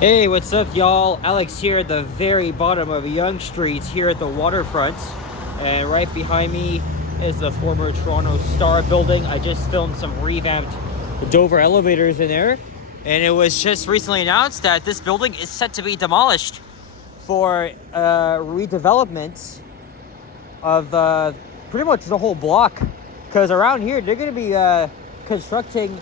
Hey, what's up, y'all? Alex here at the very bottom of Yonge Street here at the waterfront. And right behind me is the former Toronto Star building. I just filmed some revamped Dover elevators in there. And it was just recently announced that this building is set to be demolished for redevelopment of pretty much the whole block. Because around here, they're going to be constructing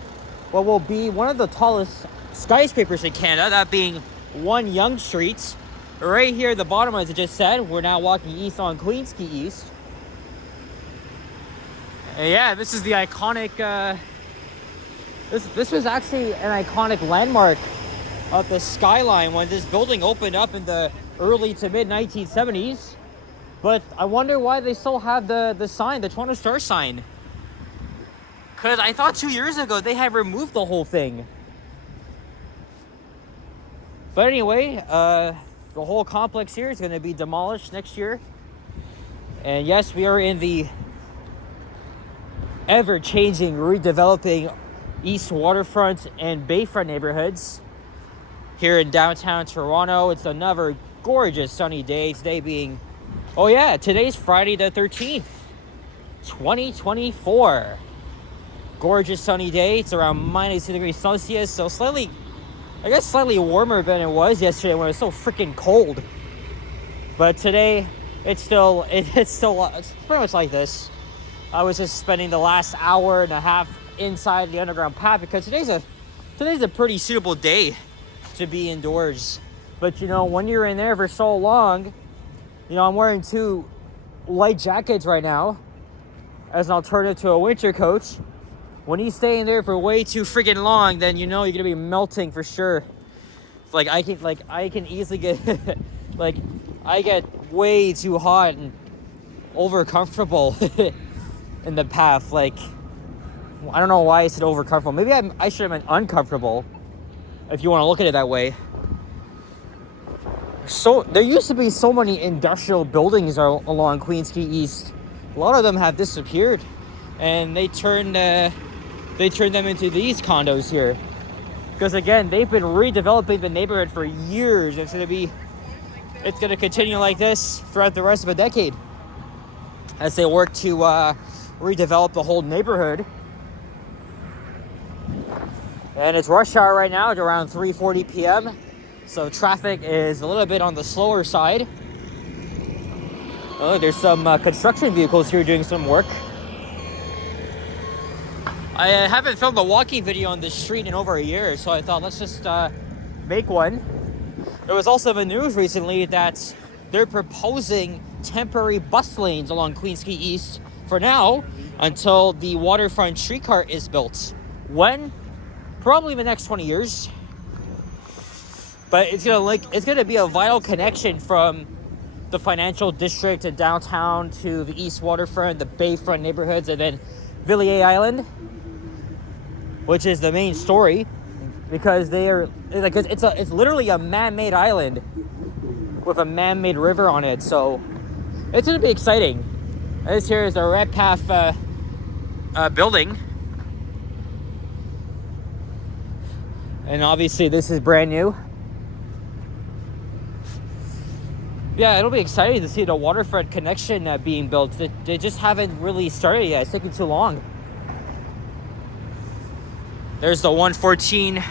what will be one of the tallest skyscrapers in Canada, that being 1 Yonge Street. Right here at the bottom, as I just said, we're now walking east on Quay East. And yeah, this is the iconic, this was actually an iconic landmark of the skyline when this building opened up in the early to mid 1970s. But I wonder why they still have the sign, the Toronto Star sign. Because I thought 2 years ago they had removed the whole thing. But anyway, the whole complex here is going to be demolished next year. And yes, we are in the ever-changing, redeveloping East Waterfront and Bayfront neighborhoods here in downtown Toronto. It's another gorgeous sunny day. Today being, oh yeah, today's Friday the 13th, 2024. Gorgeous sunny day. It's around -2 degrees Celsius, so slightly warmer than it was yesterday when it was so freaking cold. But today, it's pretty much like this. I was just spending the last hour and a half inside the underground path because today's a pretty suitable day to be indoors. But you know, when you're in there for so long, you know, I'm wearing 2 light jackets right now as an alternative to a winter coat. When you stay in there for way too freaking long, then you know you're gonna be melting for sure. Like I can easily get I get way too hot and over comfortable in the path. Like, I don't know why I said over comfortable. Maybe I should have meant uncomfortable, if you want to look at it that way. So there used to be so many industrial buildings along Quay East. A lot of them have disappeared, and they turned them into these condos here. Because again, they've been redeveloping the neighborhood for years. It's gonna continue like this throughout the rest of a decade as they work to redevelop the whole neighborhood. And it's rush hour right now. It's around 3:40 p.m. So traffic is a little bit on the slower side. Oh, there's some construction vehicles here doing some work. I haven't filmed a walking video on this street in over a year, so I thought let's just make one. There was also the news recently that they're proposing temporary bus lanes along Quay East for now until the waterfront streetcar is built. When? Probably in the next 20 years. But it's gonna be a vital connection from the financial district and downtown to the East Waterfront, the Bayfront neighborhoods, and then Villiers Island, which is the main story, because it's literally a man-made island with a man-made river on it. So it's gonna be exciting. This here is the Redpath building, and obviously this is brand new. Yeah, it'll be exciting to see the waterfront connection being built. They just haven't really started yet. It's taking too long. There's the 114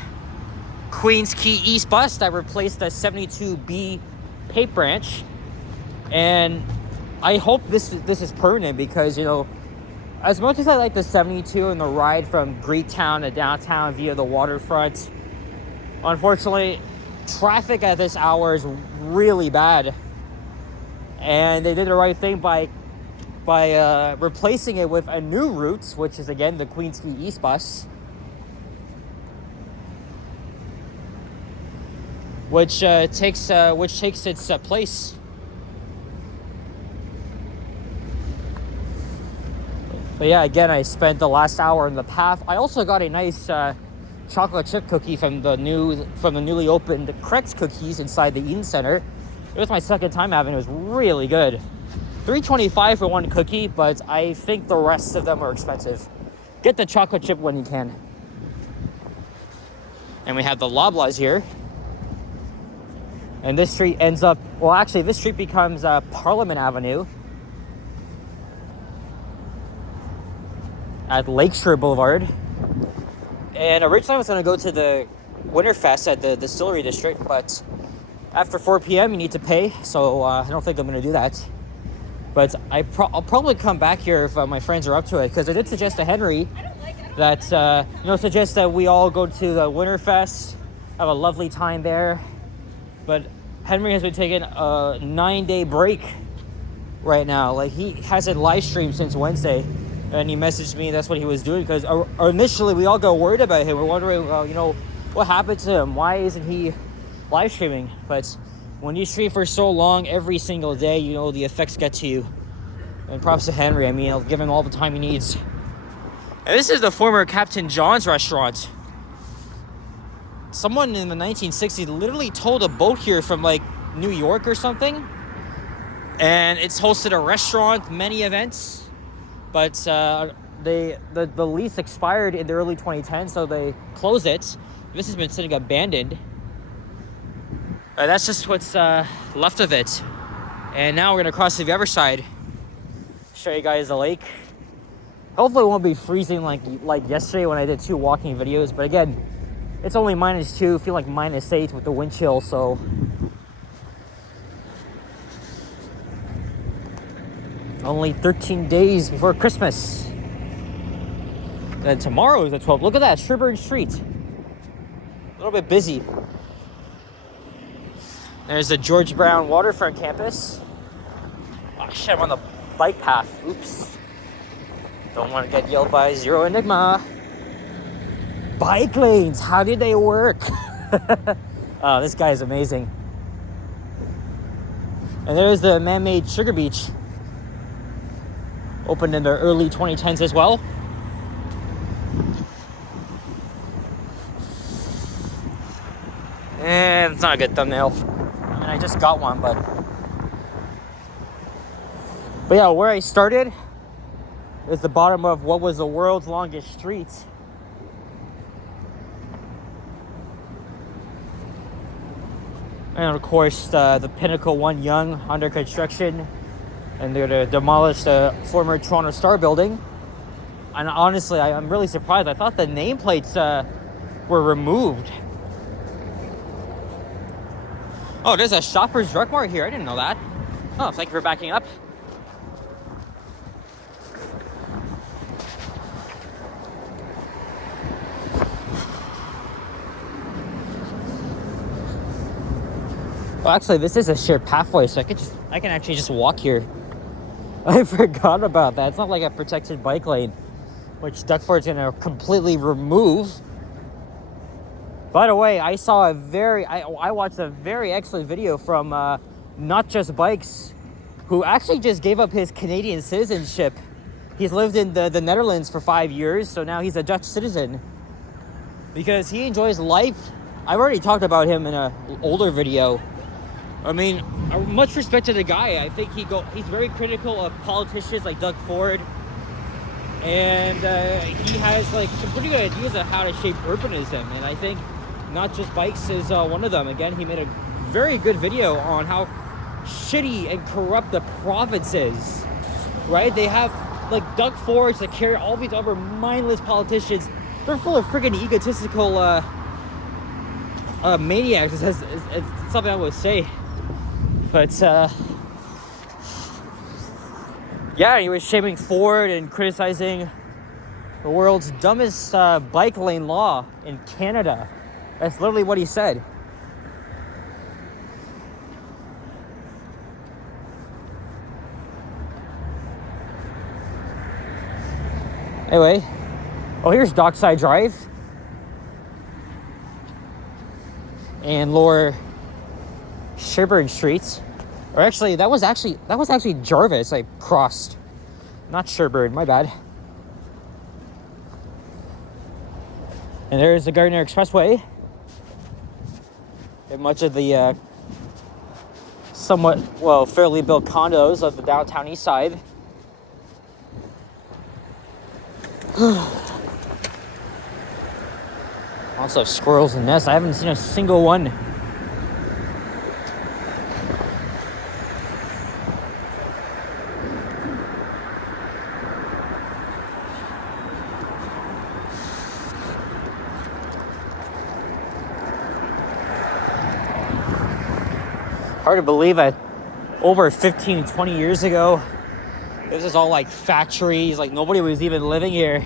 Queens Quay East bus that replaced the 72B Pape branch. And I hope this is permanent because, you know, as much as I like the 72 and the ride from Greektown to downtown via the waterfront, unfortunately, traffic at this hour is really bad. And they did the right thing by replacing it with a new route, which is, again, the Queens Quay East bus, which takes its place. But yeah, again, I spent the last hour in the path. I also got a nice chocolate chip cookie from the newly opened Craig's Cookies inside the Eden Center. It was my second time having it. It was really good. $3.25 for one cookie, but I think the rest of them are expensive. Get the chocolate chip when you can. And we have the Loblaws here. And this street ends up, well, actually, this street becomes Parliament Avenue at Lakeshore Boulevard. And originally I was going to go to the Winterfest at the Distillery District, but after 4 p.m. you need to pay, so I don't think I'm going to do that. But I'll probably come back here if my friends are up to it, because I did suggest to Henry that, suggest that we all go to the Winterfest, have a lovely time there. But Henry has been taking a 9-day break right now. Like, he hasn't live streamed since Wednesday, and he messaged me that's what he was doing, because initially we all got worried about him. We're wondering, what happened to him? Why isn't he live streaming? But when you stream for so long every single day, the effects get to you. And props to Henry. I mean, I'll give him all the time he needs. And this is the former Captain John's restaurant. Someone in the 1960s literally towed a boat here from like New York or something. And it's hosted a restaurant, many events. But the lease expired in the early 2010s, so they closed it. This has been sitting abandoned. That's just what's left of it. And now we're gonna cross to the other side. Show you guys the lake. Hopefully it won't be freezing like yesterday when I did 2 walking videos. But again, it's only -2. Feel like -8 with the wind chill. So only 13 days before Christmas. Then tomorrow is the 12th. Look at that, Sherburne Street. A little bit busy. There's the George Brown Waterfront Campus. Oh shit, I'm on the bike path. Oops. Don't want to get yelled by Zero Enigma. Bike lanes, how did they work? Oh, this guy is amazing. And there's the man-made Sugar Beach. Opened in the early 2010s as well. And it's not a good thumbnail. I mean, I just got one, but yeah, where I started is the bottom of what was the world's longest street. And of course, the Pinnacle 1 Yonge under construction, and they're to demolish the former Toronto Star building. And honestly, I'm really surprised. I thought the nameplates were removed. Oh, there's a Shoppers Drug Mart here. I didn't know that. Oh, thank you for backing up. Well, actually, this is a shared pathway, so I can actually just walk here. I forgot about that. It's not like a protected bike lane, which Duckford's gonna completely remove. By the way, I watched a very excellent video from Not Just Bikes, who actually just gave up his Canadian citizenship. He's lived in the Netherlands for 5 years, so now he's a Dutch citizen because he enjoys life. I've already talked about him in an older video. I mean, much respect to the guy. I think he's very critical of politicians like Doug Ford, and he has like some pretty good ideas on how to shape urbanism, and I think Not Just Bikes is one of them. Again, he made a very good video on how shitty and corrupt the province is, right? They have like Doug Fords that carry all these other mindless politicians. They're full of freaking egotistical maniacs. It's something I would say. But yeah, he was shaming Ford and criticizing the world's dumbest bike lane law in Canada. That's literally what he said. Anyway, oh, here's Dockside Drive and Lower Sherburne Streets. Or actually, that was actually Jarvis I crossed, not Sherburne. My bad. And there's the Gardiner Expressway. And much of the fairly built condos of the downtown east side. Also squirrels and nests. I haven't seen a single one. Hard to believe that over 15, 20 years ago, this is all like factories, like nobody was even living here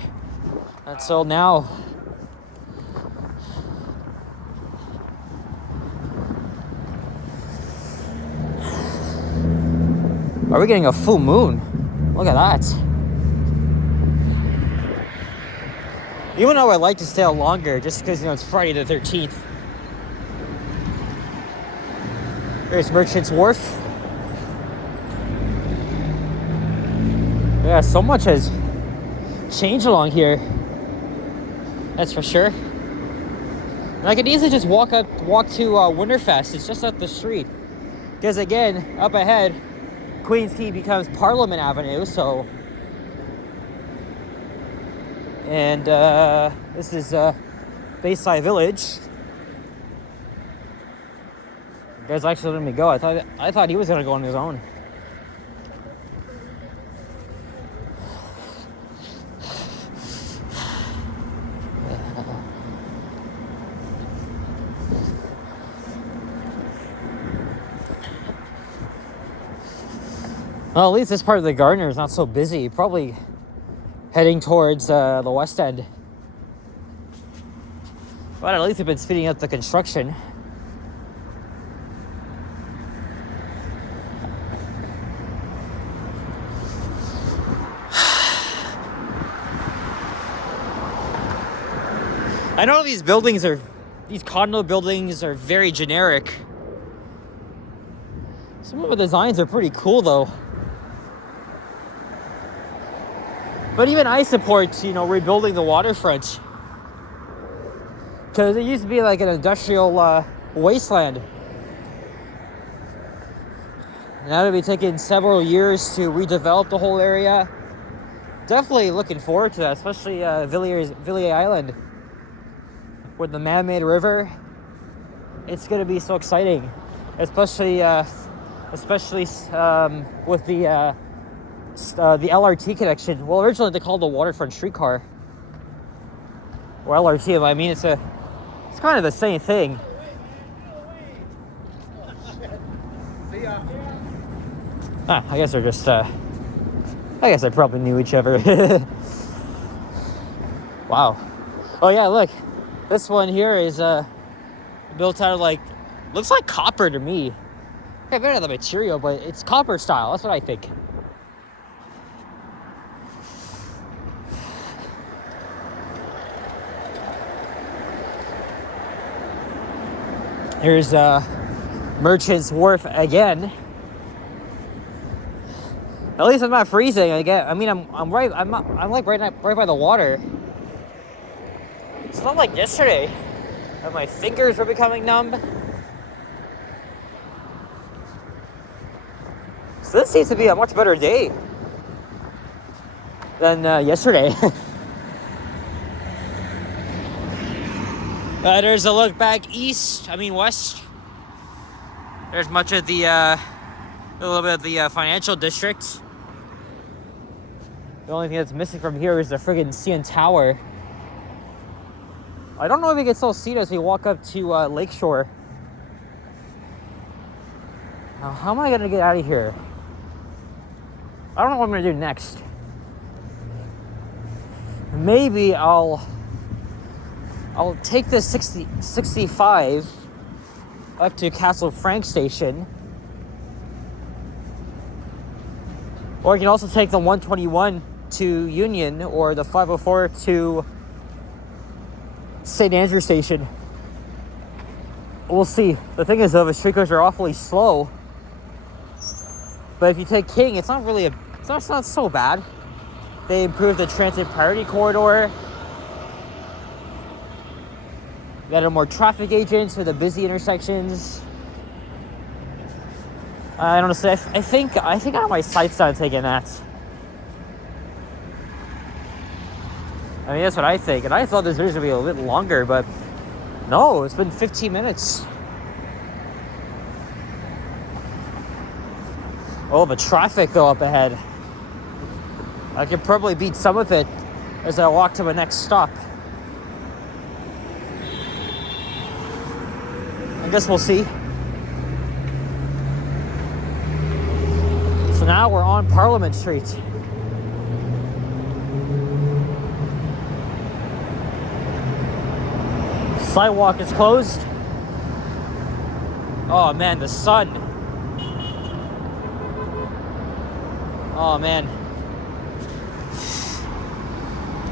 until now. Are we getting a full moon? Look at that. Even though I'd like to stay out longer, just because, you know, it's Friday the 13th. There's Merchant's Wharf. Yeah, so much has changed along here. That's for sure. And I could easily just walk to Winterfest. It's just up the street. Because again, up ahead, Queens Quay becomes Parliament Avenue, so... And this is Bayside Village. You guys actually letting me go. I thought he was gonna go on his own. Well, at least this part of the Gardner is not so busy. Probably heading towards the West End. But at least they've been speeding up the construction. I know these condo buildings are very generic. Some of the designs are pretty cool though. But even I support, you know, rebuilding the waterfront. Because it used to be like an industrial wasteland. Now it'll be taking several years to redevelop the whole area. Definitely looking forward to that, especially Villiers Island. With the man-made river. It's going to be so exciting. Especially with the LRT connection. Well, originally they called it the waterfront streetcar, or LRT. I mean, it's kind of the same thing. I guess they're just. I guess they probably knew each other. Wow. Oh yeah, look. This one here is built out of looks like copper to me. I better the material, but it's copper style. That's what I think. Here's Merchant's Wharf again. At least I'm not freezing. I'm right by the water. It's not like yesterday, and my fingers were becoming numb. So this seems to be a much better day than yesterday. There's a look back west. There's much of a little bit of the financial district. The only thing that's missing from here is the friggin' CN Tower. I don't know if we can still see it as we walk up to Lakeshore. Now, how am I gonna get out of here? I don't know what I'm gonna do next. Maybe I'll take the 65 up to Castle Frank Station. Or you can also take the 121 to Union, or the 504 to St. Andrew Station. We'll see. The thing is, though, the streetcars are awfully slow. But if you take King, it's not so bad. They improved the transit priority corridor. We added more traffic agents for the busy intersections. I don't know. I think I have my sights on taking that. I mean, that's what I think. And I thought this was going to be a little bit longer, but no, it's been 15 minutes. Oh, the traffic, though, up ahead. I could probably beat some of it as I walk to the next stop. I guess we'll see. So now we're on Parliament Street. Sidewalk is closed. Oh man, the sun. Oh man.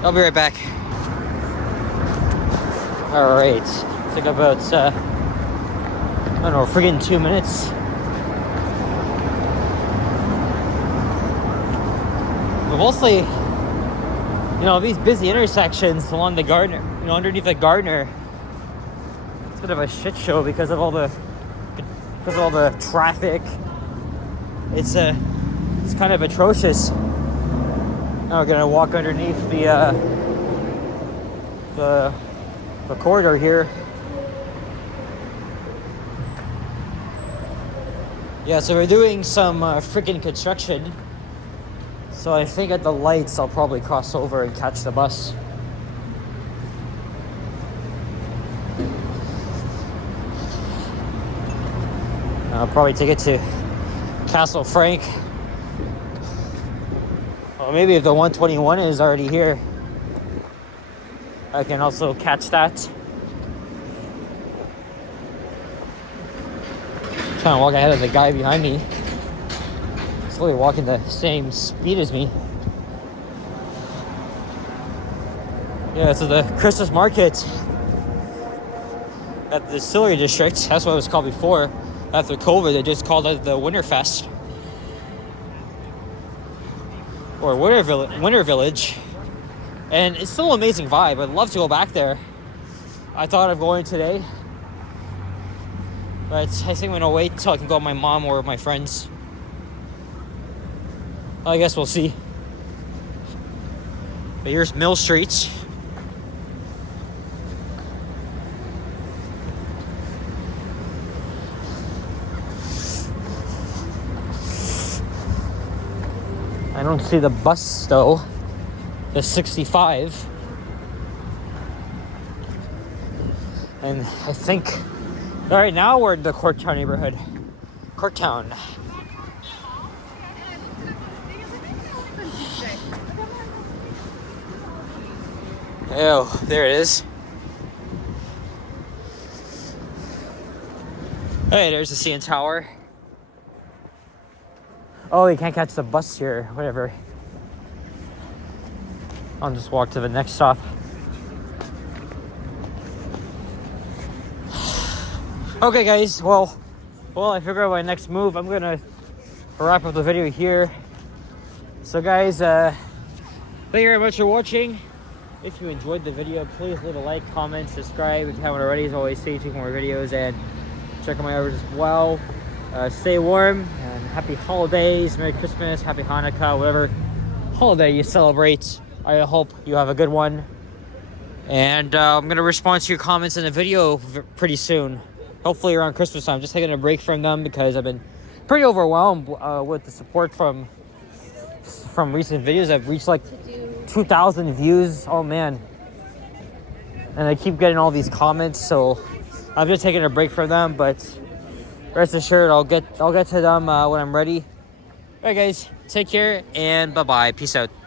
I'll be right back. Alright. Took about, I don't know, friggin' 2 minutes. But mostly, you know, these busy intersections along the Gardner, you know, underneath the Gardner, it's a bit of a shit show because of all the traffic. It's kind of atrocious. Now we're gonna walk underneath the corridor here. Yeah, so we're doing some freaking construction. So I think at the lights I'll probably cross over and catch the bus. I'll probably take it to Castle Frank. Or maybe if the 121 is already here, I can also catch that. Trying to walk ahead of the guy behind me. Slowly walking the same speed as me. Yeah, so the Christmas market at the Distillery District, that's what it was called before. After COVID, they just called it the Winterfest. Or Winter Village. And it's still an amazing vibe. I'd love to go back there. I thought of going today. But I think I'm gonna wait until I can go with my mom or my friends. I guess we'll see. But here's Mill Street. I don't see the bus though. The 65. And I think right now we're in the Courtown neighborhood. Courtown. Oh, there it is. Hey, there's the CN Tower. Oh, you can't catch the bus here. Whatever. I'll just walk to the next stop. Okay, guys. Well, I figured out my next move. I'm gonna wrap up the video here. So, guys, thank you very much for watching. If you enjoyed the video, please leave a like, comment, subscribe if you haven't already. As always, stay tuned for more videos and check out my others as well. Stay warm and happy holidays, Merry Christmas, Happy Hanukkah, whatever holiday you celebrate. I hope you have a good one. And I'm going to respond to your comments in the video pretty soon. Hopefully around Christmas time. Just taking a break from them because I've been pretty overwhelmed with the support from recent videos. I've reached like 2,000 views. Oh man. And I keep getting all these comments, so I'm just taking a break from them, but rest assured I'll get to them when I'm ready. Alright guys, take care and bye-bye. Peace out.